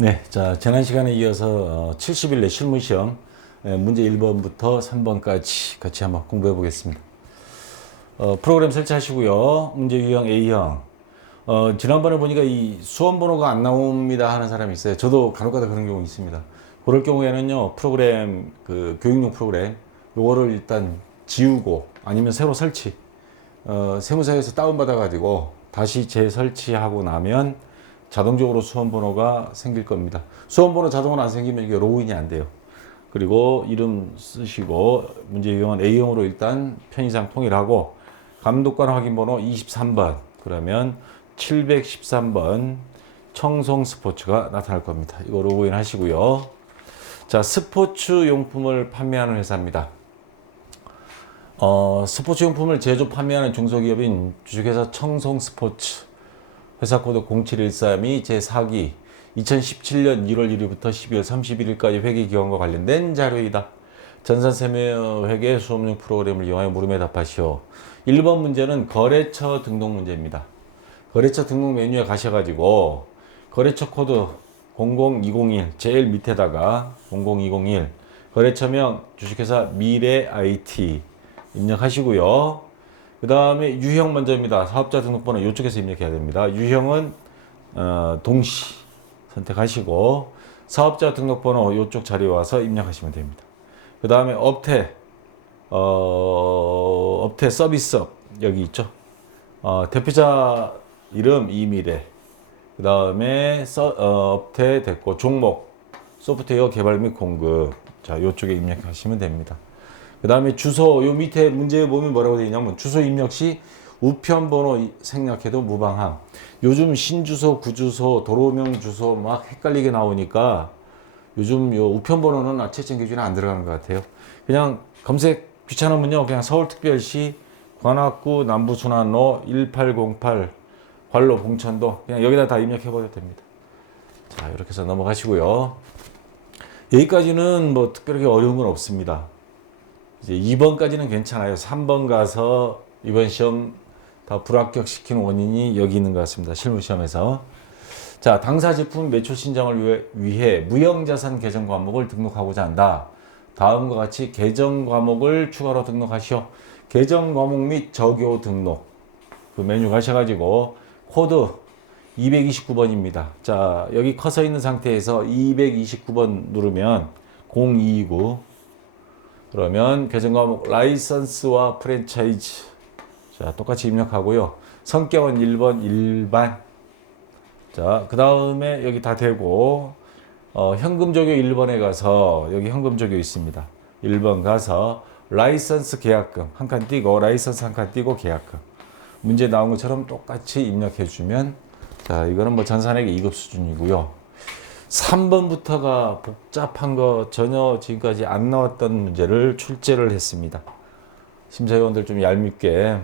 네, 자, 지난 시간에 이어서 70일 내 실무시험 문제 1번부터 3번까지 같이 한번 공부해 보겠습니다. 프로그램 설치하시고요. 문제 유형 A형. 지난번에 보니까 이 수험 번호가 안 나옵니다 하는 사람이 있어요. 저도 간혹가다 그런 경우 있습니다. 그럴 경우에는요, 프로그램, 교육용 프로그램, 요거를 일단 지우고 아니면 새로 설치, 세무사에서 다운받아가지고 다시 재설치하고 나면 자동적으로 수험번호가 생길 겁니다. 수험번호 자동으로 안 생기면 이게 로그인이 안 돼요. 그리고 이름 쓰시고 문제 유형은 A형으로 일단 편의상 통일하고 감독관 확인번호 23번 그러면 713번 청송 스포츠가 나타날 겁니다. 이거 로그인 하시고요. 자, 스포츠 용품을 판매하는 회사입니다. 스포츠 용품을 제조 판매하는 중소기업인 주식회사 청송 스포츠 회사 코드 0713이 제4기 2017년 1월 1일부터 12월 31일까지 회계기간과 관련된 자료이다. 전산세무회계 수업용 프로그램을 이용하여 물음에 답하시오. 1번 문제는 거래처 등록 문제입니다. 거래처 등록 메뉴에 가셔가지고 거래처 코드 00201 제일 밑에다가 00201 거래처명 주식회사 미래 IT 입력하시고요. 그 다음에 유형 먼저입니다. 사업자 등록번호 이쪽에서 입력해야 됩니다. 유형은 동시 선택하시고 사업자 등록번호 이쪽 자리에 와서 입력하시면 됩니다. 그 다음에 업태 업태 서비스업 여기 있죠. 대표자 이름 이미래 그 다음에 업태 됐고 종목 소프트웨어 개발 및 공급 자 이쪽에 입력하시면 됩니다. 그 다음에 주소 요 밑에 문제에 보면 뭐라고 되어 있냐면 주소 입력 시 우편번호 생략해도 무방함. 요즘 신주소 구주소 도로명 주소 막 헷갈리게 나오니까 요즘 요 우편번호는 채점 기준에 안 들어가는 것 같아요. 그냥 검색 귀찮으면요 그냥 서울특별시 관악구 남부순환로 1808 관로 봉천동 그냥 여기다 다 입력해 버려도 됩니다. 자 이렇게 해서 넘어가시고요. 여기까지는 뭐 특별하게 어려운 건 없습니다. 이제 2번까지는 괜찮아요. 3번 가서 이번 시험 다 불합격시키는 원인이 여기 있는 것 같습니다. 실무시험에서. 자, 당사 제품 매출 신청을 위해 무형자산 계정 과목을 등록하고자 한다. 다음과 같이 계정 과목을 추가로 등록하시오. 계정 과목 및 적요 등록. 그 메뉴 가셔가지고 코드 229번입니다. 자, 여기 커서 있는 상태에서 229번 누르면 0229 그러면 계정 과목 라이선스와 프랜차이즈 자 똑같이 입력하고요. 성격은 1번 일반 자 그 다음에 여기 다 되고 현금 적용 1번에 가서 여기 현금 적용 있습니다. 1번 가서 라이선스 계약금 한 칸 띄고 라이선스 한 칸 띄고 계약금 문제 나온 것처럼 똑같이 입력해 주면 자 이거는 뭐 전산회계 2급 수준이고요. 3번부터가 복잡한 거 전혀 지금까지 안 나왔던 문제를 출제를 했습니다. 심사위원들 좀 얄밉게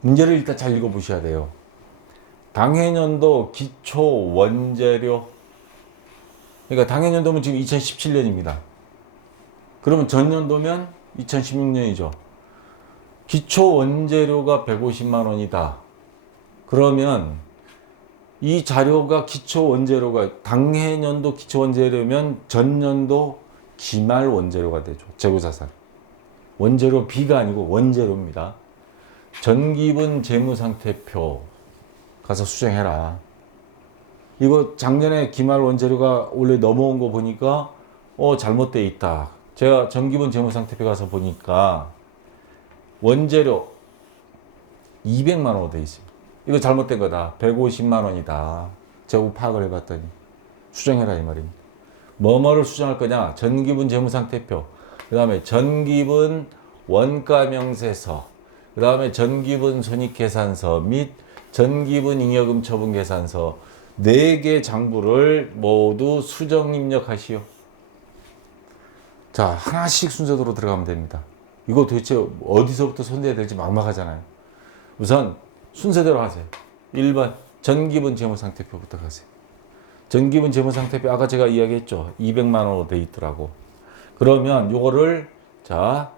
문제를 일단 잘 읽어보셔야 돼요. 당해년도 기초 원재료 그러니까 당해년도면 지금 2017년입니다. 그러면 전년도면 2016년이죠. 기초 원재료가 150만 원이다. 그러면 이 자료가 기초 원재료가 당해년도 기초 원재료면 전년도 기말 원재료가 되죠. 재고자산. 원재료 B가 아니고 원재료입니다. 전기분 재무상태표 가서 수정해라. 이거 작년에 기말 원재료가 원래 넘어온 거 보니까 잘못되어 있다. 제가 전기분 재무상태표 가서 보니까 원재료 200만 원으로 되어 있습니다. 이거 잘못된 거다. 150만 원이다. 제가 파악을 해봤더니 수정해라 이 말입니다. 뭐뭐를 수정할 거냐? 전기분 재무상태표, 그 다음에 전기분 원가명세서, 그 다음에 전기분 손익계산서 및 전기분 잉여금 처분 계산서 4개 장부를 모두 수정 입력하시오. 자, 하나씩 순서대로 들어가면 됩니다. 이거 도대체 어디서부터 손대야 될지 막막하잖아요. 우선 순서대로 하세요. 1번 전기분 재무상태표부터 가세요. 전기분 재무상태표 아까 제가 이야기했죠. 200만 원으로 돼 있더라고. 그러면 요거를 자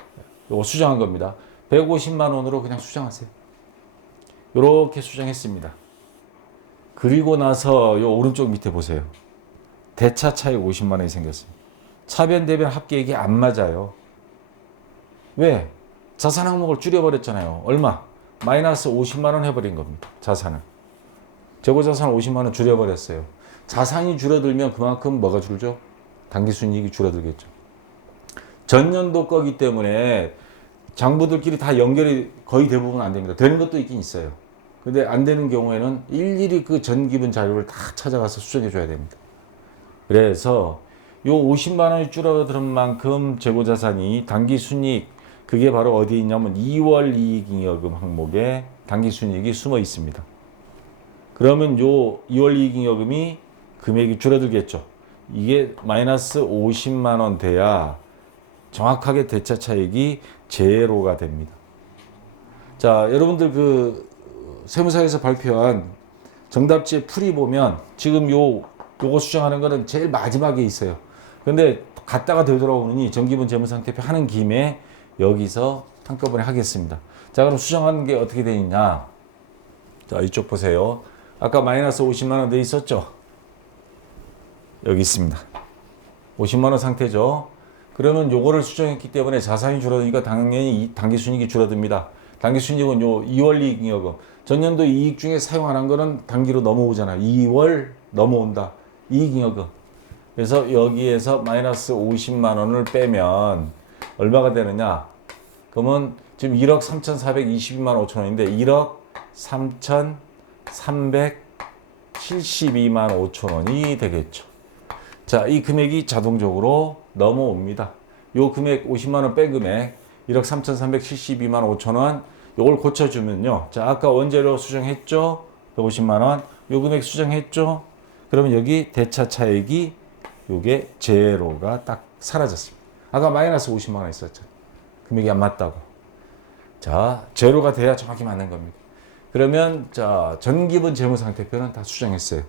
요거 수정한 겁니다. 150만 원으로 그냥 수정하세요. 요렇게 수정했습니다. 그리고 나서 요 오른쪽 밑에 보세요. 대차 차익 50만 원이 생겼습니다. 차변 대변 합계액이 안 맞아요. 왜? 자산 항목을 줄여버렸잖아요. 얼마? 마이너스 50만 원 해버린 겁니다. 자산을. 재고 자산 50만 원 줄여버렸어요. 자산이 줄어들면 그만큼 뭐가 줄죠? 당기순이익이 줄어들겠죠. 전년도 거기 때문에 장부들끼리 다 연결이 거의 대부분 안 됩니다. 되는 것도 있긴 있어요. 근데 안 되는 경우에는 일일이 그 전기분 자료를 다 찾아가서 수정해 줘야 됩니다. 그래서 요 50만 원이 줄어드는 만큼 재고자산이 당기순이익, 그게 바로 어디에 있냐면 2월 이익잉여금 항목에 당기순이익이 숨어 있습니다. 그러면 요 2월 이익잉여금이 금액이 줄어들겠죠. 이게 마이너스 50만 원 돼야 정확하게 대차 차익이 제로가 됩니다. 자, 여러분들 그 세무사에서 발표한 정답지의 풀이 보면 지금 요거 수정하는 거는 제일 마지막에 있어요. 근데 갔다가 되돌아오느니 정기분 재무상태표 하는 김에 여기서 한꺼번에 하겠습니다. 자, 그럼 수정하는 게 어떻게 되느냐? 자, 이쪽 보세요. 아까 마이너스 50만 원 돼 있었죠? 여기 있습니다. 50만 원 상태죠? 그러면 요거를 수정했기 때문에 자산이 줄어드니까 당연히 당기순이익이 줄어듭니다. 당기순이익은 요 2월 이익잉여금. 전년도 이익 중에 사용 안 한 거는 단기로 넘어오잖아요. 2월 넘어온다. 이익잉여금. 그래서 여기에서 마이너스 50만 원을 빼면 얼마가 되느냐? 그러면 지금 1억 3,422만 5천 원인데 1억 3,372만 5천 원이 되겠죠. 자, 이 금액이 자동적으로 넘어옵니다. 요 금액 50만 원 뺀 금액 1억 3,372만 5천 원 요걸 고쳐주면요. 자, 아까 원재료 수정했죠? 150만 원. 요 금액 수정했죠? 그러면 여기 대차 차익이 요게 제로가 딱 사라졌습니다. 아까 마이너스 50만 원 있었죠. 금액이 안 맞다고. 자, 제로가 돼야 정확히 맞는 겁니다. 그러면 자, 전기분 재무상태표는 다 수정했어요.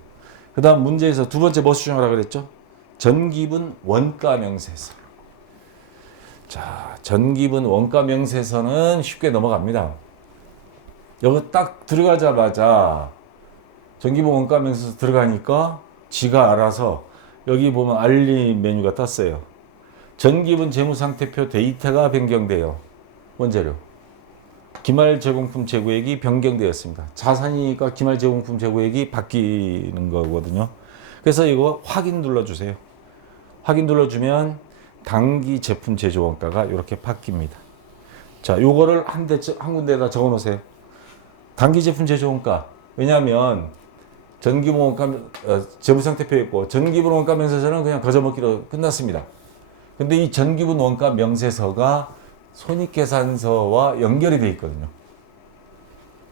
그 다음 문제에서 두 번째 뭐 수정하라 그랬죠? 전기분 원가 명세서. 자, 전기분 원가 명세서는 쉽게 넘어갑니다. 여기 딱 들어가자마자 전기분 원가 명세서 들어가니까 지가 알아서 여기 보면 알림 메뉴가 떴어요. 전기분 재무상태표 데이터가 변경돼요. 원재료. 기말 제공품 재고액이 변경되었습니다. 자산이니까 기말 제공품 재고액이 바뀌는 거거든요. 그래서 이거 확인 눌러주세요. 확인 눌러주면 당기 제품 제조 원가가 이렇게 바뀝니다. 자, 요거를 한 군데에다 적어 놓으세요. 당기 제품 제조 원가. 왜냐하면 전기분 원가 재무상태표 있고 전기분 원가 명세서는 그냥 거저먹기로 끝났습니다. 근데 이 전기분 원가 명세서가 손익계산서와 연결이 되어 있거든요.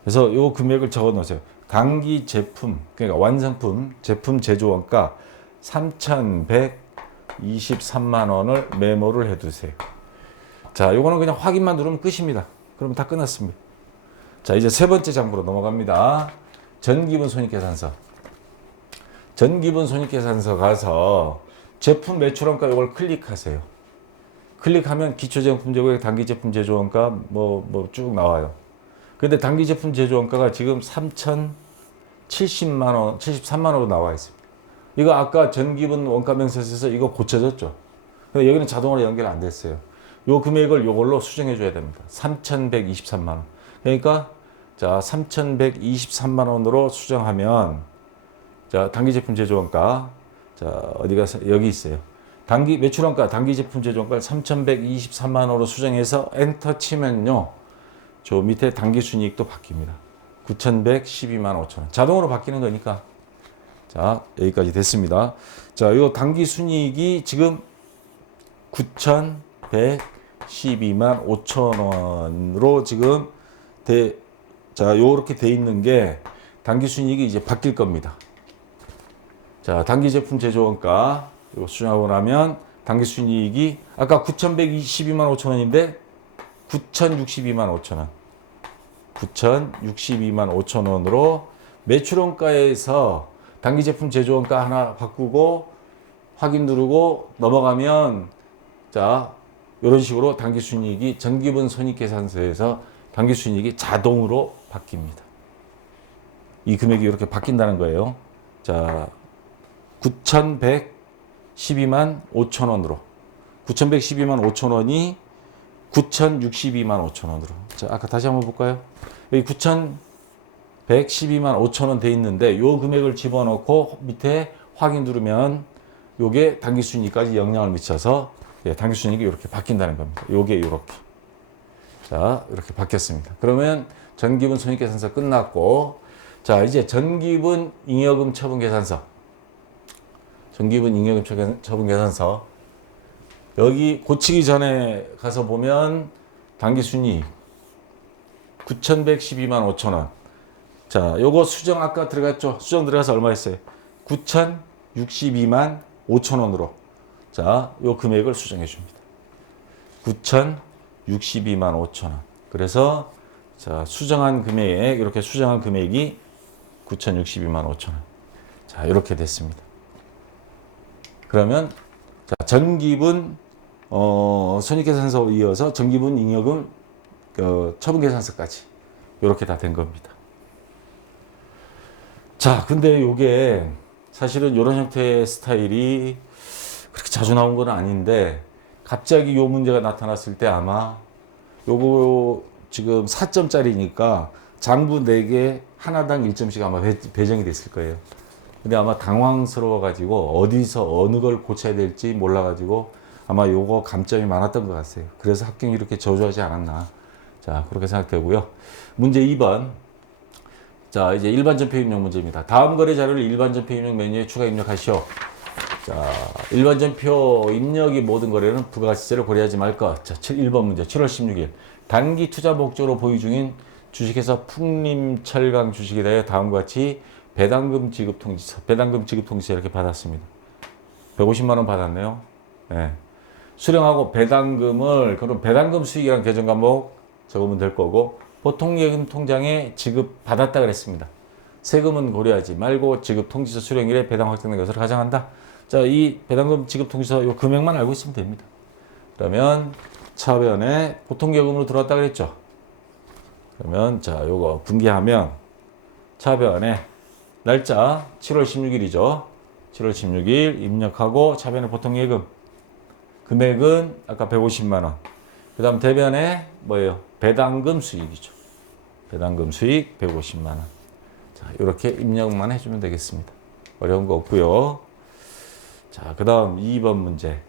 그래서 요 금액을 적어 놓으세요. 당기 제품, 그러니까 완성품 제품 제조 원가 3,123만 원을 메모를 해 두세요. 자, 요거는 그냥 확인만 누르면 끝입니다. 그럼 다 끝났습니다. 자, 이제 세 번째 장부로 넘어갑니다. 전기분 손익계산서. 전기분 손익계산서 가서 제품 매출원가 이걸 클릭하세요. 클릭하면 기초제품 재고액, 단기제품 제조원가 뭐 쭉 나와요. 근데 단기제품 제조원가가 지금 3,070만 원, 73만 원으로 나와 있습니다. 이거 아까 전기분 원가 명세서에서 이거 고쳐졌죠. 근데 여기는 자동으로 연결 안 됐어요. 요 금액을 요걸로 수정해 줘야 됩니다. 3,123만 원. 그러니까 자, 3,123만 원으로 수정하면 자, 단기제품 제조원가 자, 어디 가서 여기 있어요. 단기 매출원가, 단기 제품 제조원가를 3,123만 원으로 수정해서 엔터 치면요. 저 밑에 단기 순이익도 바뀝니다. 9,112만 5천 원. 자동으로 바뀌는 거니까. 자, 여기까지 됐습니다. 자, 요 단기 순이익이 지금 9,112만 5천 원으로 지금 자, 요렇게 돼 있는 게 단기 순이익이 이제 바뀔 겁니다. 자, 단기 제품 제조원가 이거 수정하고 나면 단기 순이익이 아까 9,122만 5천 원인데 9,062만 5천 원. 9,062만 5천 원으로 매출원가에서 단기 제품 제조원가 하나 바꾸고 확인 누르고 넘어가면 자, 이런 식으로 단기 순이익이 전기분 손익계산서에서 단기 순이익이 자동으로 바뀝니다. 이 금액이 이렇게 바뀐다는 거예요. 자, 9,100 12만 5천 원으로 9,112만 5천 원이 9,062만 5천 원으로. 자, 아까 다시 한번 볼까요? 여기 9,112만 5천 원 돼 있는데 요 금액을 집어넣고 밑에 확인 누르면 요게 당기순이익까지 영향을 미쳐서 당기순이익이 이렇게 바뀐다는 겁니다. 요게 이렇게. 자, 이렇게 바뀌었습니다. 그러면 전기분 손익계산서 끝났고, 자, 이제 전기분 잉여금 처분 계산서. 전기분 잉여금 처분 계산서. 여기 고치기 전에 가서 보면 당기순이익 9,112만 5천 원. 자, 요거 수정 아까 들어갔죠? 수정 들어가서 얼마 했어요? 9,062만 5천 원으로. 자, 요 금액을 수정해 줍니다. 9,062만 5천 원. 그래서 자, 수정한 금액, 이렇게 수정한 금액이 9,062만 5천 원. 자, 이렇게 됐습니다. 그러면 자, 전기분 손익계산서 이어서 전기분 잉여금 처분계산서까지 이렇게 다 된 겁니다. 자, 근데 요게 사실은 이런 형태의 스타일이 그렇게 자주 나온 건 아닌데 갑자기 요 문제가 나타났을 때 아마 요거 지금 4점짜리니까 장부 4개 하나당 1점씩 아마 배정이 됐을 거예요. 근데 아마 당황스러워 가지고 어디서 어느 걸 고쳐야 될지 몰라 가지고 아마 요거 감점이 많았던 것 같아요. 그래서 합격이 이렇게 저조하지 않았나. 자, 그렇게 생각되고요. 문제 2번. 자, 이제 일반전표 입력 문제입니다. 다음 거래 자료를 일반전표 입력 메뉴에 추가 입력하시오. 자, 일반전표 입력이 모든 거래는 부가가치세를 고려하지 말 것. 자, 1번 문제. 7월 16일. 단기 투자 목적으로 보유 중인 주식회사 풍림철강 주식에 대해 다음과 같이 배당금 지급 통지서, 이렇게 받았습니다. 150만 원 받았네요. 네. 수령하고 배당금을, 그럼 배당금 수익이란 계정 과목 적으면 될 거고, 보통 예금 통장에 지급 받았다 그랬습니다. 세금은 고려하지 말고 지급 통지서 수령일에 배당 확정된 것으로 가정한다. 자, 이 배당금 지급 통지서 요 금액만 알고 있으면 됩니다. 그러면 차변에 보통 예금으로 들어왔다 그랬죠. 그러면 자, 요거 분기하면 차변에 날짜 7월 16일이죠. 7월 16일 입력하고 차변에 보통 예금 금액은 아까 150만 원. 그 다음 대변에 뭐예요? 배당금 수익이죠. 배당금 수익 150만 원. 자, 이렇게 입력만 해주면 되겠습니다. 어려운 거 없고요. 자, 그 다음 2번 문제.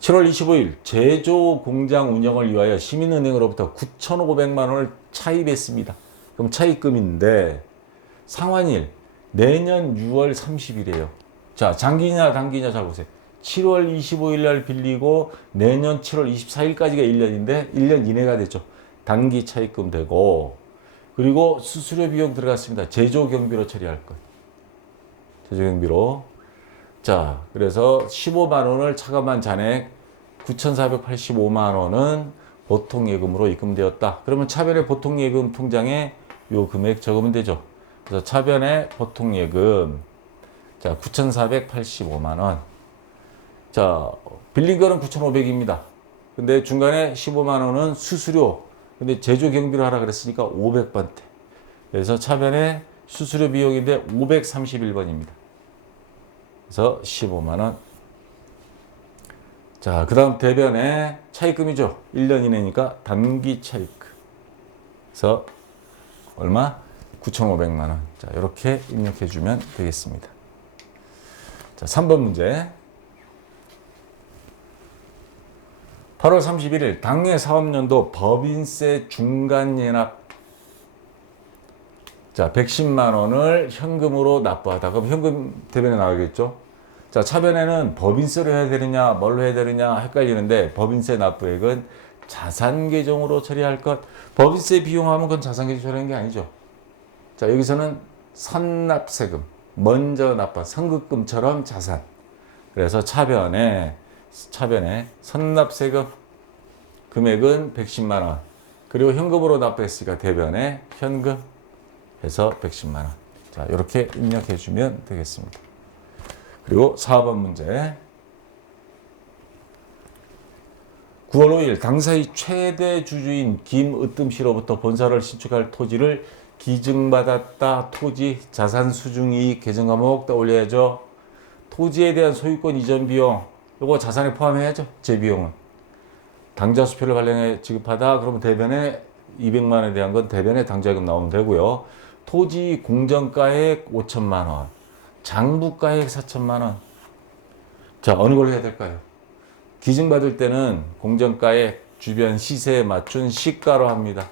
7월 25일 제조 공장 운영을 위하여 시민은행으로부터 9,500만 원을 차입했습니다. 그럼 차입금인데 상환일 내년 6월 30일이에요. 자, 장기냐 단기냐 잘 보세요. 7월 25일 날 빌리고 내년 7월 24일까지가 1년인데 1년 이내가 됐죠. 단기 차입금 되고, 그리고 수수료 비용 들어갔습니다. 제조 경비로 처리할 것. 제조 경비로. 자, 그래서 15만 원을 차감한 잔액 9,485만 원은 보통 예금으로 입금되었다. 그러면 차변의 보통 예금 통장에 요 금액 적으면 되죠. 그래서 차변의 보통 예금 자, 9,485만 원. 자, 빌린 거는 9,500입니다. 근데 중간에 15만 원은 수수료. 근데 제조 경비로 하라 그랬으니까 500번대. 그래서 차변에 수수료 비용인데 531번입니다. 그래서 15만 원. 자, 그 다음 대변에 차입금이죠. 1년 이내니까 단기 차입금. 그래서 얼마? 9,500만 원. 자, 이렇게 입력해 주면 되겠습니다. 자, 3번 문제. 8월 31일 당해 사업년도 법인세 중간예납. 자, 110만 원을 현금으로 납부하다. 그럼 현금 대변에 나오겠죠? 자, 차변에는 법인세로 해야 되느냐, 뭘로 해야 되느냐 헷갈리는데 법인세 납부액은 자산 계정으로 처리할 것. 법인세 비용하면 그건 자산 계정 처리하는 게 아니죠. 자, 여기서는 선납세금, 먼저 납부한 선급금처럼 자산. 그래서 차변에 선납세금 금액은 110만 원. 그리고 현금으로 납부했으니까 대변에 현금 해서 110만 원. 자, 이렇게 입력해 주면 되겠습니다. 그리고 4번 문제. 9월 5일 당사의 최대 주주인 김으뜸 씨로부터 본사를 신축할 토지를 기증받았다. 토지 자산 수중이익 계정 과목 떠올려야죠. 토지에 대한 소유권 이전 비용, 요거 자산에 포함해야죠. 재비용은. 당좌 수표를 발행해 지급하다 그러면 대변에 200만 원에 대한 건 대변에 당좌금 나오면 되고요. 토지 공정가액 5천만 원, 장부가액 4천만 원. 자, 어느 걸로 해야 될까요? 기증받을 때는 공정가액 주변 시세에 맞춘 시가로 합니다.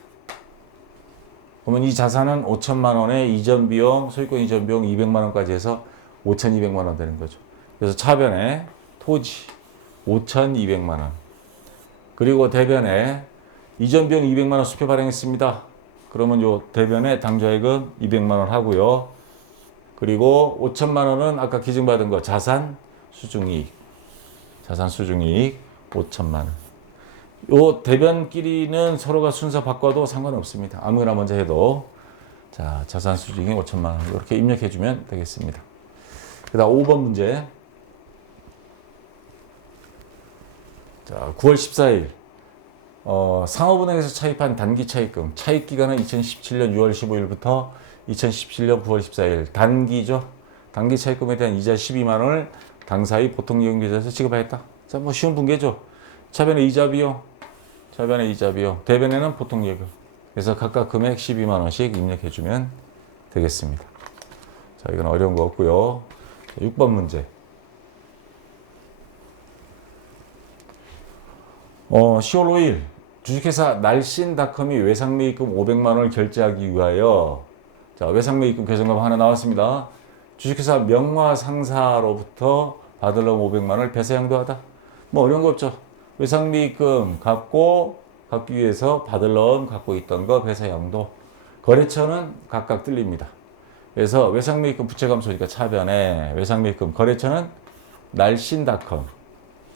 그러면 이 자산은 5천만 원에 이전 비용, 소유권 이전 비용 200만 원까지 해서 5,200만 원 되는 거죠. 그래서 차변에 토지 5,200만 원. 그리고 대변에 이전 비용 200만 원 수표 발행했습니다. 그러면 요 대변에 당좌액은 200만 원 하고요. 그리고 5천만 원은 아까 기증받은 거 자산 수중이익. 자산 수중이익 5천만 원. 요 대변끼리는 서로가 순서 바꿔도 상관없습니다. 아무거나 먼저 해도. 자, 자산 수중이익 5천만 원. 이렇게 입력해 주면 되겠습니다. 그다음 5번 문제. 자, 9월 14일. 상업은행에서 차입한 단기 차입금. 차입 기간은 2017년 6월 15일부터 2017년 9월 14일. 단기죠. 단기 차입금에 대한 이자 12만 원을 당사의 보통이용계좌에서 지급하였다. 자, 뭐 쉬운 분계죠. 차변의 이자 비용. 차변의 이자 비용. 대변에는 보통예금. 그래서 각각 금액 12만 원씩 입력해 주면 되겠습니다. 자, 이건 어려운 거 없고요. 6번 문제. 10월 5일 주식회사 날씬닷컴이 외상매입금 500만 원을 결제하기 위하여 자, 외상매입금 계정금 하나 나왔습니다. 주식회사 명화상사로부터 받을 놈 500만 원을 배세양도하다. 뭐 어려운 거 없죠. 외상매입금 갚기 위해서 받을 놈 갖고 있던 거 배세양도. 거래처는 각각 틀립니다. 그래서 외상매입금 부채감소니까 차변에 외상매입금 거래처는 날씬닷컴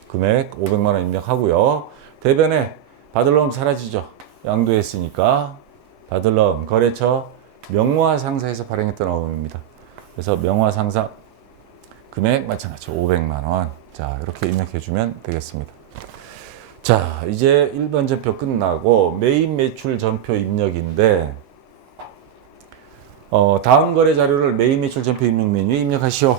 금액 500만 원 입력하고요. 대변에 받을 놈 사라지죠. 양도했으니까 받을 놈 거래처 명화상사에서 발행했던 어음입니다. 그래서 명화상사 금액 마찬가지 500만 원. 자, 이렇게 입력해 주면 되겠습니다. 자, 이제 1번 전표 끝나고 매입 매출 전표 입력인데 다음 거래 자료를 매입 매출 전표 입력 메뉴에 입력하시오.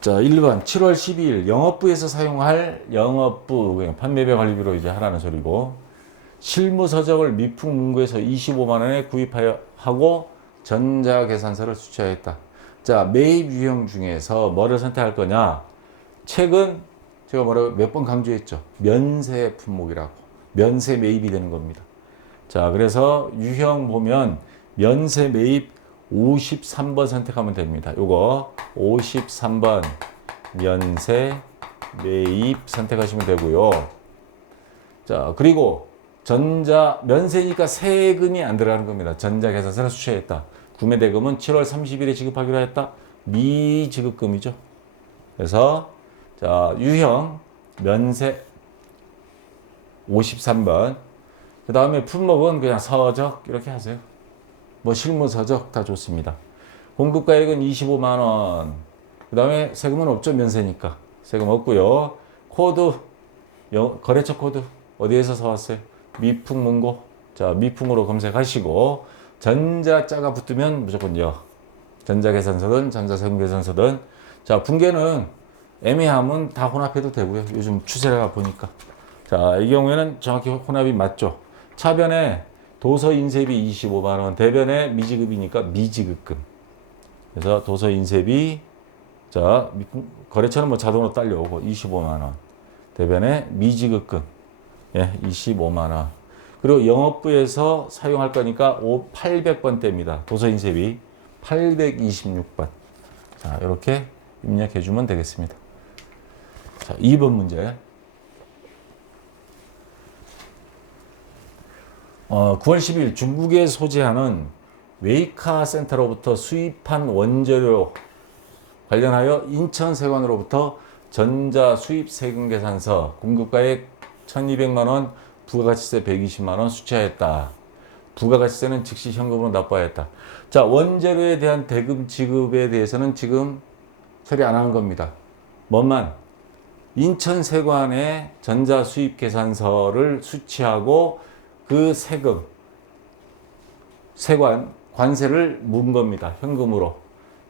자, 1번 7월 12일 영업부에서 사용할 영업부 그냥 판매배 관리비로 이제 하라는 소리고 실무서적을 미풍문고에서 25만 원에 구입하여 하고 전자계산서를 수취하였다. 자, 매입 유형 중에서 뭐를 선택할 거냐? 책은 제가 몇 번 강조했죠. 면세 품목이라고. 면세 매입이 되는 겁니다. 자, 그래서 유형 보면 면세 매입 53번 선택하면 됩니다. 요거 53번 면세 매입 선택하시면 되고요. 자, 그리고 면세니까 세금이 안 들어가는 겁니다. 전자계산서를 수취했다. 구매대금은 7월 30일에 지급하기로 했다. 미지급금이죠. 그래서 자, 유형 면세 53번. 그 다음에 품목은 그냥 서적 이렇게 하세요. 뭐 실무서적 다 좋습니다. 공급가액은 25만 원. 그 다음에 세금은 없죠. 면세니까. 세금 없고요. 코드, 거래처 코드 어디에서 사왔어요? 미풍문고. 자, 미풍으로 검색하시고 전자자가 붙으면 무조건 전자계산서든 전자세금계산서든. 자, 분계는 애매하면 다 혼합해도 되고요. 요즘 추세가 보니까. 자, 이 경우에는 정확히 혼합이 맞죠. 차변에 도서 인쇄비 25만 원, 대변에 미지급이니까 미지급금. 그래서 도서 인쇄비, 자, 거래처는 뭐 자동으로 딸려오고 25만 원. 대변에 미지급금, 예, 25만 원. 그리고 영업부에서 사용할 거니까 800번대입니다. 도서 인쇄비 826번. 자, 이렇게 입력해 주면 되겠습니다. 자, 2번 문제. 9월 10일 중국에 소재하는 웨이카 센터로부터 수입한 원재료 관련하여 인천세관으로부터 전자 수입 세금 계산서 공급가액 1,200만 원, 부가가치세 120만 원 수취하였다. 부가가치세는 즉시 현금으로 납부하였다. 자, 원재료에 대한 대금 지급에 대해서는 지금 처리 안 하는 겁니다. 뭐만 인천세관에 전자 수입 계산서를 수취하고 그 세관 관세를 문 겁니다. 현금으로.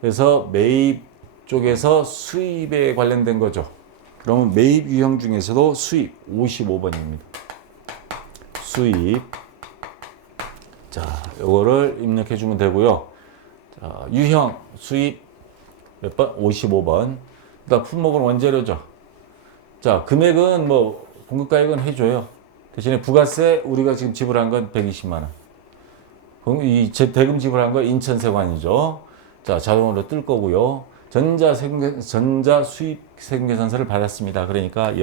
그래서 매입 쪽에서 수입에 관련된 거죠. 그러면 매입 유형 중에서도 수입 55번입니다. 수입. 자, 요거를 입력해 주면 되고요. 자, 유형 수입 몇 번? 55번. 그다음 품목은 원재료죠. 자, 금액은 뭐 공급가액은 해줘요. 대신에 부가세 우리가 지금 지불한 건 120만 원. 그럼 이 대금 지불한 거 인천세관이죠. 자, 자동으로 뜰 거고요. 전자 수입 세금계산서를 받았습니다. 그러니까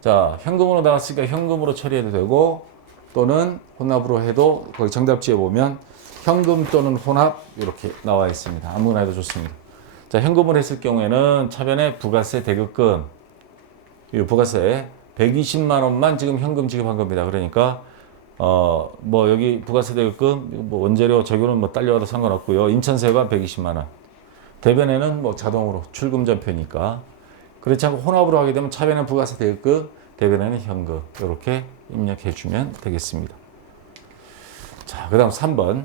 자, 현금으로 나왔으니까 현금으로 처리해도 되고 또는 혼합으로 해도 거기 정답지에 보면 현금 또는 혼합 이렇게 나와 있습니다. 아무거나 해도 좋습니다. 자, 현금을 했을 경우에는 차변에 부가세 대급금 이 부가세 120만 원만 지금 현금 지급한 겁니다. 그러니까 뭐 여기 부가세 대급금 뭐 원재료 적용은 뭐 딸려와도 상관없고요. 인천세관 120만 원. 대변에는 뭐 자동으로 출금 전표니까. 그렇지 않고 혼합으로 하게 되면 차변에는 부가세 대급금, 대변에는 현금 이렇게 입력해 주면 되겠습니다. 자, 그다음 3번.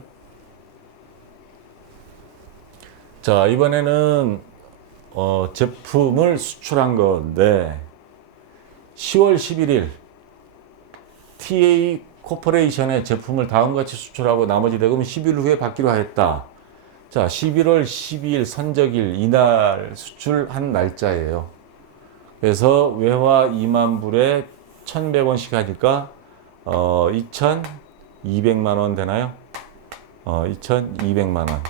자, 이번에는 제품을 수출한 건데 10월 11일 TA 코퍼레이션의 제품을 다음과 같이 수출하고 나머지 대금은 10일 후에 받기로 하였다. 자, 11월 12일 선적일 이날 수출한 날짜예요. 그래서 외화 2만 불에 1,100원씩 하니까 2,200만 원 되나요? 2,200만 원.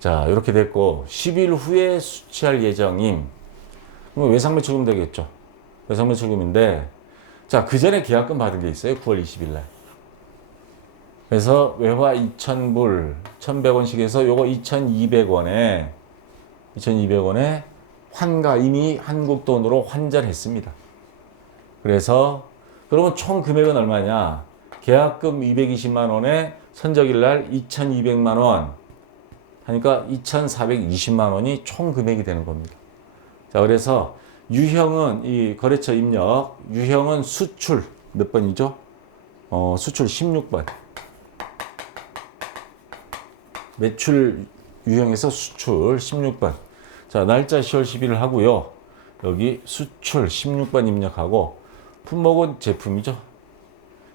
자, 이렇게 됐고 10일 후에 수취할 예정임. 외상매출금 되겠죠. 외상매출금인데 자, 그 전에 계약금 받은 게 있어요. 9월 20일 날. 그래서 외화 2,000불 1,100원씩 해서 요거 2,200원에 환가 이미 한국 돈으로 환전했습니다. 그래서 그러면 총 금액은 얼마냐? 계약금 220만 원에 선적일 날 2,200만 원 하니까 2,420만 원이 총 금액이 되는 겁니다. 자, 그래서 유형은 이 거래처 입력, 유형은 수출 몇 번이죠? 수출 16번. 매출 유형에서 수출 16번. 자, 날짜 10월 11일 하고요. 여기 수출 16번 입력하고 품목은 제품이죠.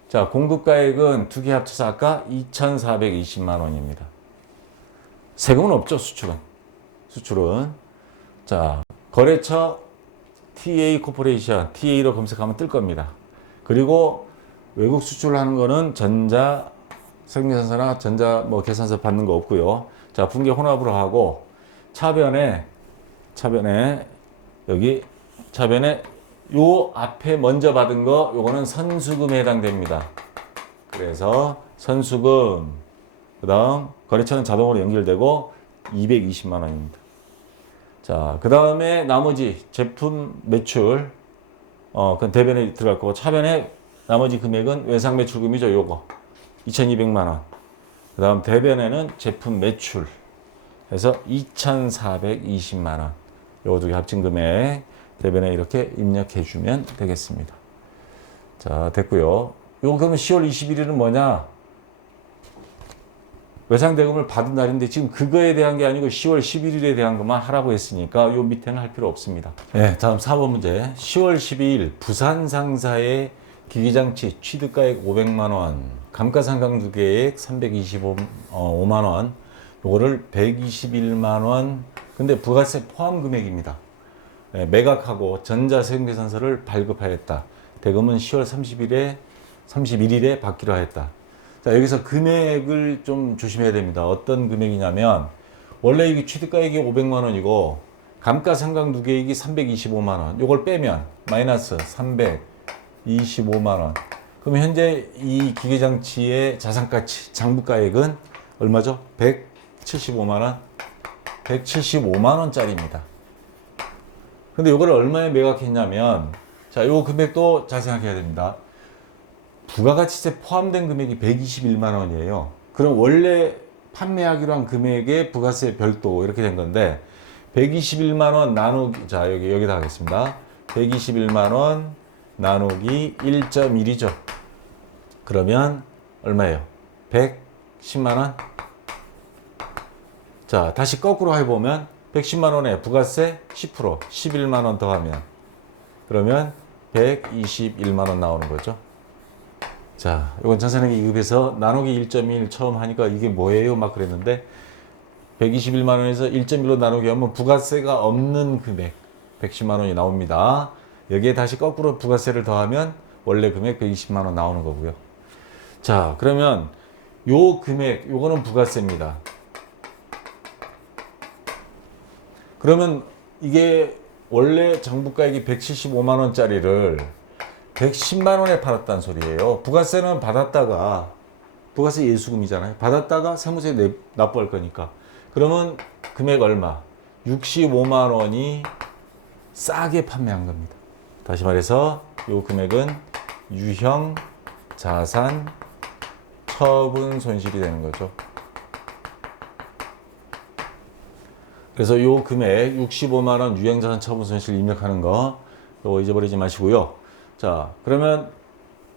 자, 공급가액은 두 개 합쳐서 아까 2,420만 원입니다. 세금은 없죠, 수출은. 자, 거래처 TA 코퍼레이션, TA로 검색하면 뜰 겁니다. 그리고 외국 수출을 하는 거는 전자 세금계산서나 전자 뭐 계산서 받는 거 없고요. 자, 분계 혼합으로 하고 차변에 여기 차변에 요 앞에 먼저 받은 거 요거는 선수금에 해당됩니다. 그래서 선수금 그다음 거래처는 자동으로 연결되고 220만 원입니다. 자, 그다음에 나머지 제품 매출 그건 대변에 들어갈 거고 차변에 나머지 금액은 외상 매출금이죠. 요거 2,200만 원. 그다음 대변에는 제품 매출 해서 2,420만 원. 요거 두 개 합친 금액 대변에 이렇게 입력해 주면 되겠습니다. 자, 됐고요. 요거 그러면 10월 21일은 뭐냐? 외상대금을 받은 날인데 지금 그거에 대한 게 아니고 10월 11일에 대한 것만 하라고 했으니까 요 밑에는 할 필요 없습니다. 네, 다음 4번 문제. 10월 12일 부산 상사의 기기장치 취득가액 500만 원, 감가상각 누계액 325만 원, 요거를 121만 원, 근데 부가세 포함 금액입니다. 네, 매각하고 전자세금계산서를 발급하였다. 대금은 10월 31일에 받기로 하였다. 자, 여기서 금액을 좀 조심해야 됩니다. 어떤 금액이냐면 원래 이게 취득가액이 500만 원이고 감가상각 누계액이 325만 원. 요걸 빼면 마이너스 325만 원. 그럼 현재 이 기계장치의 자산가치 장부가액은 얼마죠? 175만 원. 175만 원짜리입니다. 근데 요거를 얼마에 매각했냐면 자, 요 금액도 잘 생각해야 됩니다. 부가가치세 포함된 금액이 121만 원이에요. 그럼 원래 판매하기로 한 금액에 부가세 별도 이렇게 된 건데 121만 원 나누기 자 여기다 하겠습니다. 121만 원 나누기 1.1이죠. 그러면 얼마예요? 110만 원? 자, 다시 거꾸로 해보면 110만 원에 부가세 10%, 11만 원 더하면 그러면 121만 원 나오는 거죠. 자, 이건 전산회계 2급에서 나누기 1.1 처음 하니까 이게 뭐예요? 막 그랬는데 121만 원에서 1.1로 나누기 하면 부가세가 없는 금액 110만 원이 나옵니다. 여기에 다시 거꾸로 부가세를 더하면 원래 금액 120만 원 나오는 거고요. 자, 그러면 요 금액, 요거는 부가세입니다. 그러면 이게 원래 정부가액이 175만 원짜리를 110만 원에 팔았다는 소리예요. 부가세는 받았다가 부가세 예수금이잖아요. 받았다가 세무서에 납부할 거니까. 그러면 금액 얼마? 65만 원이 싸게 판매한 겁니다. 다시 말해서 이 금액은 유형 자산 처분 손실이 되는 거죠. 그래서 이 금액 65만 원 유형 자산 처분 손실 입력하는 거 이거 잊어버리지 마시고요. 자, 그러면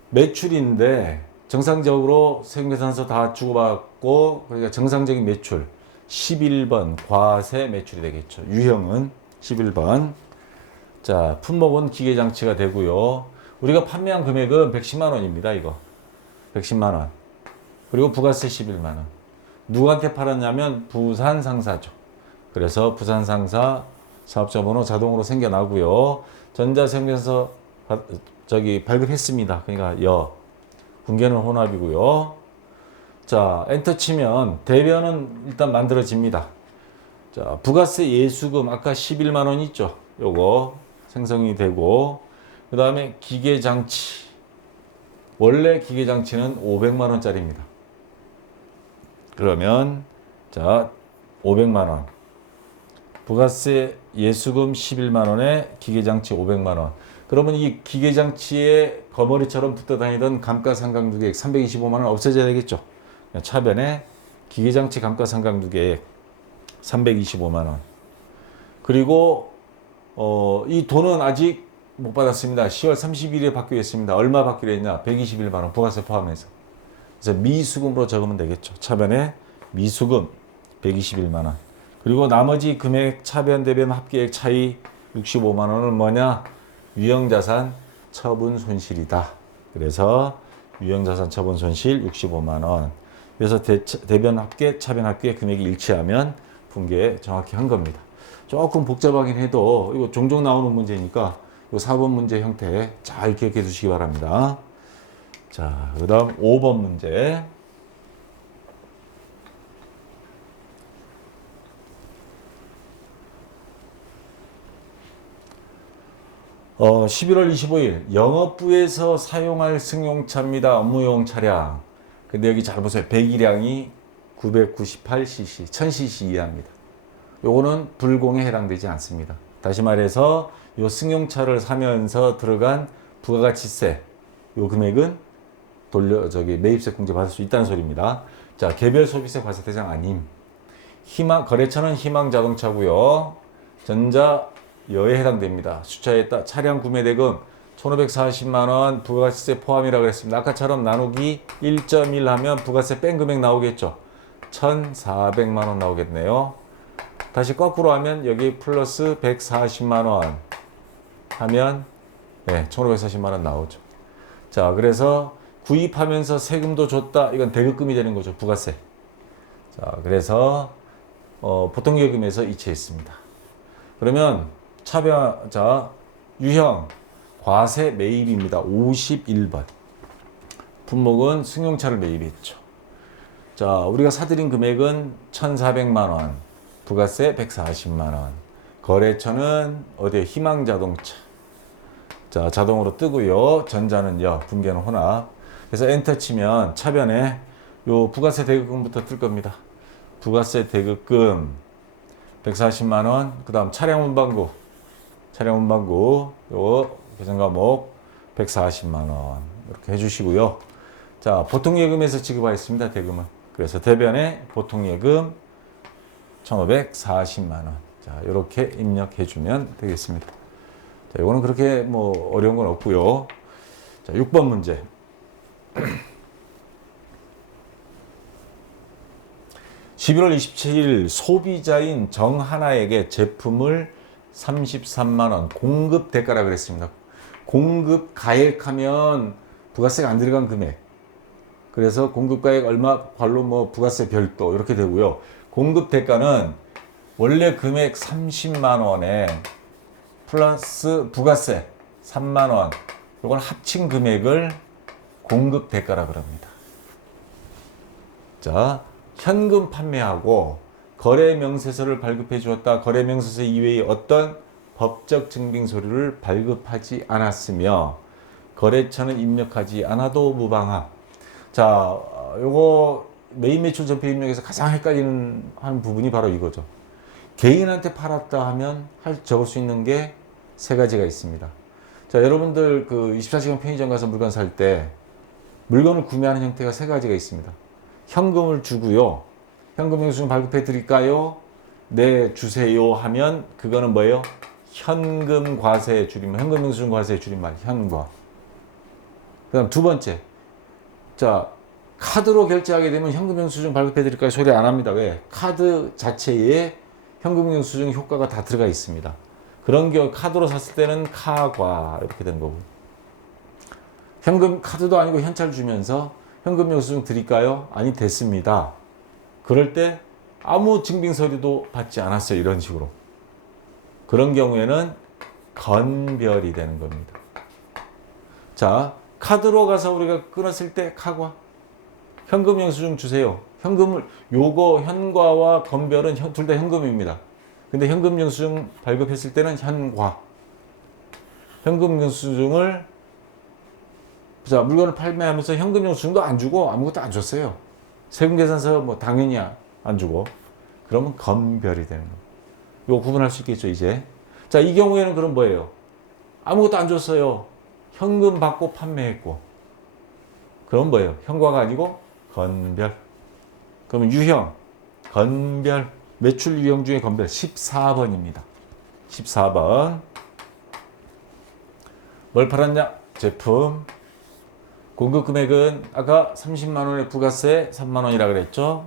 매출인데 정상적으로 세금계산서 다 주고받고 그러니까 정상적인 매출 11번 과세 매출이 되겠죠. 유형은 11번. 자, 품목은 기계장치가 되고요. 우리가 판매한 금액은 110만 원입니다. 이거 110만 원. 그리고 부가세 11만 원. 누구한테 팔았냐면 부산상사죠. 그래서 부산상사 사업자 번호 자동으로 생겨나고요. 전자세금계산서 발급했습니다. 그러니까 분계는 혼합이고요. 자, 엔터 치면 대변은 일단 만들어집니다. 자, 부가세 예수금 아까 11만 원 있죠. 요거 생성이 되고 그 다음에 기계장치 원래 기계장치는 500만 원짜리입니다. 그러면 자 500만 원 부가세 예수금 11만 원에 기계장치 500만 원. 그러면 이 기계장치에 거머리처럼 붙어 다니던 감가상각누계액 325만 원 없어져야 되겠죠. 차변에 기계장치 감가상각누계액 325만 원. 그리고 이 돈은 아직 못 받았습니다. 10월 30일에 받기로 했습니다. 얼마 받기로 했냐? 121만 원 부가세 포함해서. 그래서 미수금으로 적으면 되겠죠. 차변에 미수금 121만 원. 그리고 나머지 금액 차변 대변 합계액 차이 65만 원은 뭐냐? 유형자산 처분 손실이다. 그래서 유형자산 처분 손실 65만 원. 그래서 대변 합계, 차변 합계 금액이 일치하면 분계 정확히 한 겁니다. 조금 복잡하긴 해도 이거 종종 나오는 문제니까 이 4번 문제 형태 잘 기억해 두시기 바랍니다. 자, 그 다음 5번 문제. 11월 25일 영업부에서 사용할 승용차입니다. 업무용 차량. 근데 여기 잘 보세요. 배기량이 998cc, 1000cc 이하입니다. 요거는 불공에 해당되지 않습니다. 다시 말해서 요 승용차를 사면서 들어간 부가가치세 요 금액은 매입세 공제 받을 수 있다는 소리입니다. 자, 개별 소비세 과세 대상 아님. 거래처는 희망자동차고요. 전자여에 해당됩니다. 주차에 따라 차량 구매 대금 1,540만 원 부가가치세 포함이라고 했습니다. 아까처럼 나누기 1.1 하면 부가세 뺀 금액 나오겠죠. 1,400만 원 나오겠네요. 다시 거꾸로 하면 여기 플러스 140만 원 하면 1,540만 원 나오죠. 자, 그래서 구입하면서 세금도 줬다. 이건 대급금이 되는 거죠. 부가세. 자, 그래서 보통예금에서 이체했습니다. 그러면 유형 과세 매입입니다. 51번. 품목은 승용차를 매입했죠. 자, 우리가 사들인 금액은 1,400만 원. 부가세 140만 원. 거래처는 어디에 희망자동차. 자, 자동으로 뜨고요. 전자는 분계는 혼합. 그래서 엔터 치면 차변에 요 부가세 대급금부터 뜰 겁니다. 부가세 대급금 140만 원. 그다음 차량 운반구 요 계산 과목 140만 원. 이렇게 해 주시고요. 자, 보통예금에서 지급하였습니다. 대금은. 그래서 대변에 보통예금 1,540만 원. 자, 이렇게 입력해 주면 되겠습니다. 자, 이거는 그렇게 어려운 건 없고요. 자, 6번 문제. 11월 27일 소비자인 정하나에게 제품을 33만 원 공급 대가라 그랬습니다. 공급 가액하면 부가세가 안 들어간 금액. 그래서 공급 가액 얼마 관로 뭐 부가세 별도 이렇게 되고요. 공급 대가는 원래 금액 30만 원에 플러스 부가세 3만 원. 이걸 합친 금액을 공급 대가라 그럽니다. 자, 현금 판매하고 거래 명세서를 발급해 주었다. 거래 명세서 이외의 어떤 법적 증빙 서류를 발급하지 않았으며 거래처는 입력하지 않아도 무방함. 자, 요거 매입 매출 전표 입력에서 가장 헷갈리는 한 부분이 바로 이거죠. 개인한테 팔았다 하면 적을 수 있는 게 세 가지가 있습니다. 자, 여러분들 그 24시간 편의점 가서 물건 살 때 물건을 구매하는 형태가 세 가지가 있습니다. 현금을 주고요. 현금 영수증 발급해 드릴까요? 네, 주세요 하면 그거는 뭐예요? 현금 과세의 줄임말, 현금 영수증 과세의 줄임말, 현과. 그다음 두 번째. 자, 카드로 결제하게 되면 현금 영수증 발급해 드릴까요? 소리 안 합니다. 왜? 카드 자체에 현금 영수증 효과가 다 들어가 있습니다. 그런 경우 카드로 샀을 때는 카과 이렇게 되는 거고. 현금 카드도 아니고 현찰 주면서 현금 영수증 드릴까요? 아니, 됐습니다. 그럴 때 아무 증빙 서류도 받지 않았어요. 이런 식으로. 그런 경우에는 건별이 되는 겁니다. 자, 카드로 가서 우리가 끊었을 때 카과, 현금 영수증 주세요. 현금을, 요거 현과와 건별은 둘 다 현금입니다. 근데 현금 영수증 발급했을 때는 현과. 현금 영수증을, 자, 물건을 판매하면서 현금 영수증도 안 주고 아무것도 안 줬어요. 세금계산서 뭐 당연히 안 주고. 그러면 건별이 되는 거예요. 이거 구분할 수 있겠죠, 이제. 자, 이 경우에는 그럼 뭐예요? 아무것도 안 줬어요. 현금 받고 판매했고. 그럼 뭐예요? 현과가 아니고 건별. 그러면 유형, 건별, 매출 유형 중에 건별 14번입니다. 14번. 뭘 팔았냐? 제품. 공급 금액은 아까 30만 원에 부가세 3만 원이라 그랬죠.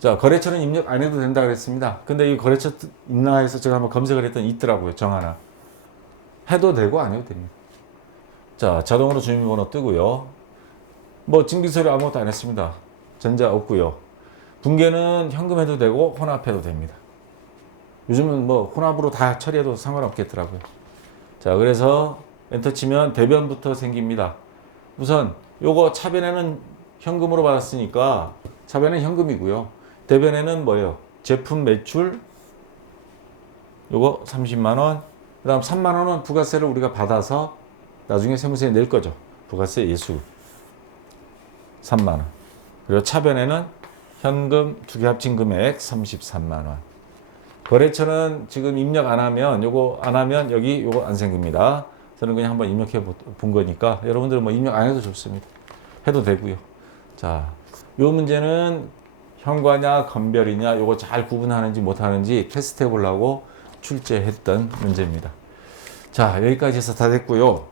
자, 거래처는 입력 안 해도 된다 그랬습니다. 근데 이 거래처 있나해서 제가 한번 검색을 했더니 있더라고요. 정하나. 해도 되고 안 해도 됩니다. 자, 자동으로 주민번호 뜨고요. 뭐 증빙서류 아무것도 안 했습니다. 전자 없고요. 분괴는 현금해도 되고 혼합해도 됩니다. 요즘은 뭐 혼합으로 다 처리해도 상관없겠더라고요. 자, 그래서 엔터 치면 대변부터 생깁니다. 우선 요거 차변에는 현금으로 받았으니까 차변은 현금이고요. 대변에는 뭐예요? 제품 매출 요거 30만 원. 그다음 3만 원은 부가세를 우리가 받아서 나중에 세무서에 낼 거죠. 부가세 예수 3만 원. 그리고 차변에는 현금 두 개 합친 금액 33만 원. 거래처는 지금 입력 안 하면 요거 안 하면 여기 요거 안 생깁니다. 저는 그냥 한번 입력해 본 거니까 여러분들은 뭐 입력 안 해도 좋습니다. 해도 되고요. 자, 요 문제는 현과냐 건별이냐 요거 잘 구분하는지 못하는지 테스트 해보려고 출제했던 문제입니다. 자, 여기까지 해서 다 됐고요.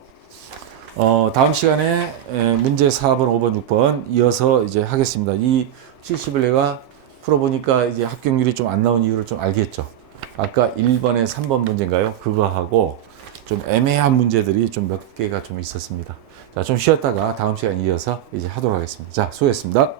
다음 시간에 문제 4번, 5번, 6번 이어서 이제 하겠습니다. 이 70을 내가 풀어보니까 이제 합격률이 좀 안 나온 이유를 좀 알겠죠. 아까 1번에 3번 문제인가요? 그거하고 좀 애매한 문제들이 좀 몇 개가 좀 있었습니다. 자, 좀 쉬었다가 다음 시간 이어서 이제 하도록 하겠습니다. 자, 수고했습니다.